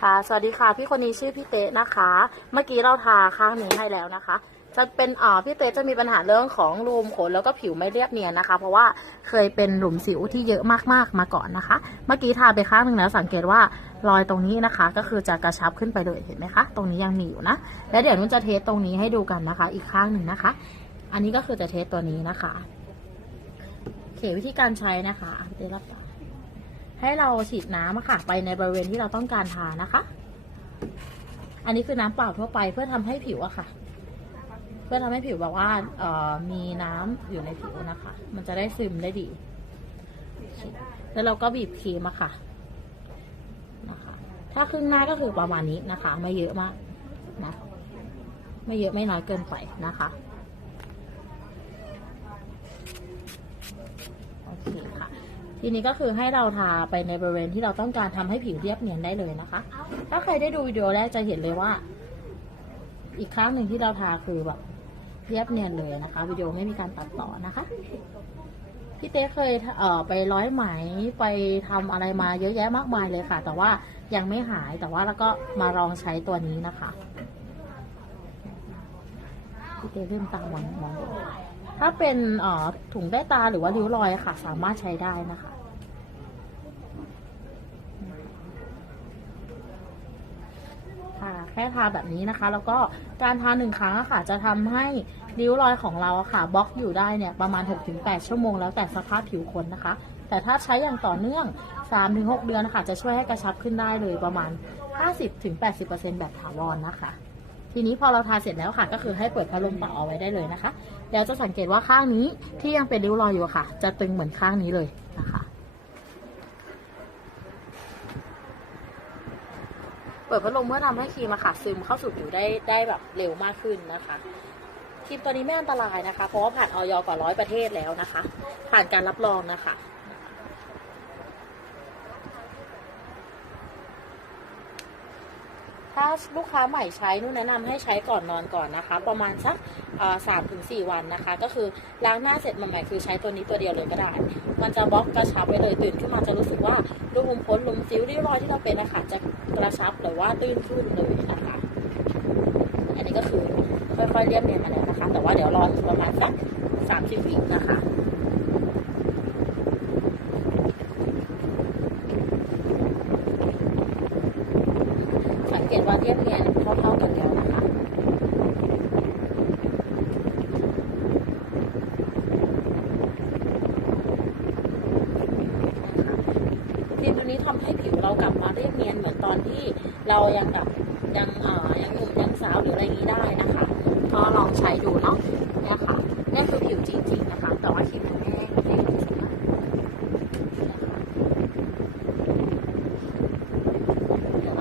ค่ะ สวัสดีค่ะ พี่คนนี้ชื่อพี่เต๊ะนะคะ เมื่อกี้เราทาข้างนี้ให้แล้วนะคะ จะเป็นอ่าพี่เต๊ะจะมีปัญหาเรื่องของรูมขนแล้วก็ผิวไม่เรียบเนียนนะคะ เพราะว่าเคยเป็นหลุมสิวที่เยอะมากๆมาก่อนนะคะ เมื่อกี้ทาไปข้างหนึ่งแล้วสังเกตว่ารอยตรงนี้นะคะ ก็คือจะกระชับขึ้นไปเลยเห็นไหมคะ ตรงนี้ยังมีอยู่นะ แล้วเดี๋ยวนุ่นจะเทสตรงนี้ให้ดูกันนะคะ อีกข้างหนึ่งนะคะ อันนี้ก็คือจะเทสตัวนี้นะคะโอเควิธีการใช้นะคะพี่เต๊ะรับตา ให้เราฉีดน้ำค่ะไปในบริเวณที่เราต้องการทานะคะ อันนี้คือน้ำเปล่าทั่วไปเพื่อทำให้ผิวอะค่ะ เพื่อทำให้ผิวแบบว่าเออมีน้ำอยู่ในผิวนะคะ มันจะได้ซึมได้ดี แล้วเราก็บีบครีมอะค่ะนะคะ ถ้าครึ่งหน้าก็คือประมาณนี้นะคะ ไม่เยอะมากนะไม่เยอะไม่น้อยเกินไปนะคะโอเคค่ะ ทีนี้ก็คือให้เราทาไปในบริเวณที่เราต้องการทำให้ผิวเรียบเนียนได้เลยนะคะ ถ้าใครได้ดูวิดีโอแรกจะเห็นเลยว่า อีกครั้งหนึ่งที่เราทาคือแบบเรียบเนียนเลยนะคะวิดีโอไม่มีการตัดต่อนะคะพี่เต้เคยเอ่อไปร้อยไหมไปทำอะไรมาเยอะแยะมากมายเลยค่ะ แต่ว่ายังไม่หายแต่ว่าแล้วก็มาลองใช้ตัวนี้นะคะพี่เต้เริ่มตามองมองดู ถ้าเป็นถุงใต้ตาหรือว่าริ้วรอยค่ะ สามารถใช้ได้นะคะค่ะแค่ทาแบบนี้นะคะ แล้วก็การทาหนึ่งครั้งอะค่ะ จะทำให้ริ้วรอยของเราค่ะบล็อกอยู่ได้เนี่ยประมาณ 6-8 ชั่วโมงแล้วแต่สภาพผิวคนนะคะ แต่ถ้าใช้อย่างต่อเนื่อง 3-6 เดือนนะคะจะช่วยให้กระชับขึ้นได้เลยประมาณ 50-80%แบบถาวรนะคะ ทีนี้พอเราทาเสร็จแล้วค่ะ ก็คือให้เปิดพัดลมต่อเอาไว้ได้เลยนะคะ แล้วจะสังเกตว่าข้างนี้ที่ยังเป็นริ้วรอยอยู่ค่ะ จะตึงเหมือนข้างนี้เลยนะคะ เปิดพัดลมเพื่อทำให้ครีมอะค่ะ ซึมเข้าสู่ผิวได้ได้แบบเร็วมากขึ้นนะคะครีมตัวนี้ไม่อันตรายนะคะ เพราะว่าผ่านออยกว่าร้อยประเทศแล้วนะคะ ผ่านการรับรองนะคะ ถ้าลูกค้าใหม่ใช้นุ่นแนะนำให้ใช้ก่อนนอนก่อนนะคะ ประมาณสักสามถึงสี่วันนะคะ ก็คือล้างหน้าเสร็จมาใหม่คือใช้ตัวนี้ตัวเดียวเลยก็ได้ มันจะบล็อกกระชับไปเลยตื่นขึ้นมาจะรู้สึกว่ารูขุมขนลุมสิวริ้วรอยที่เราเป็นนะคะจะกระชับหรือว่าตื้นขึ้นเลยนะคะ อันนี้ก็คือค่อยๆเรียบเรียงมาแล้วนะคะ แต่ว่าเดี๋ยวรอประมาณสักสามสิบวินะคะ เกตว่าเรียบเรียนเท่าๆกันแล้วนะคะครีตัวนี้ทำให้ผิวเรากลับมาเรียบเนียนเหมือนตอนที่เรายังแบบยังเอ่ายังหนุ่มยังสาวหรืออะไรอย่างงี้ได้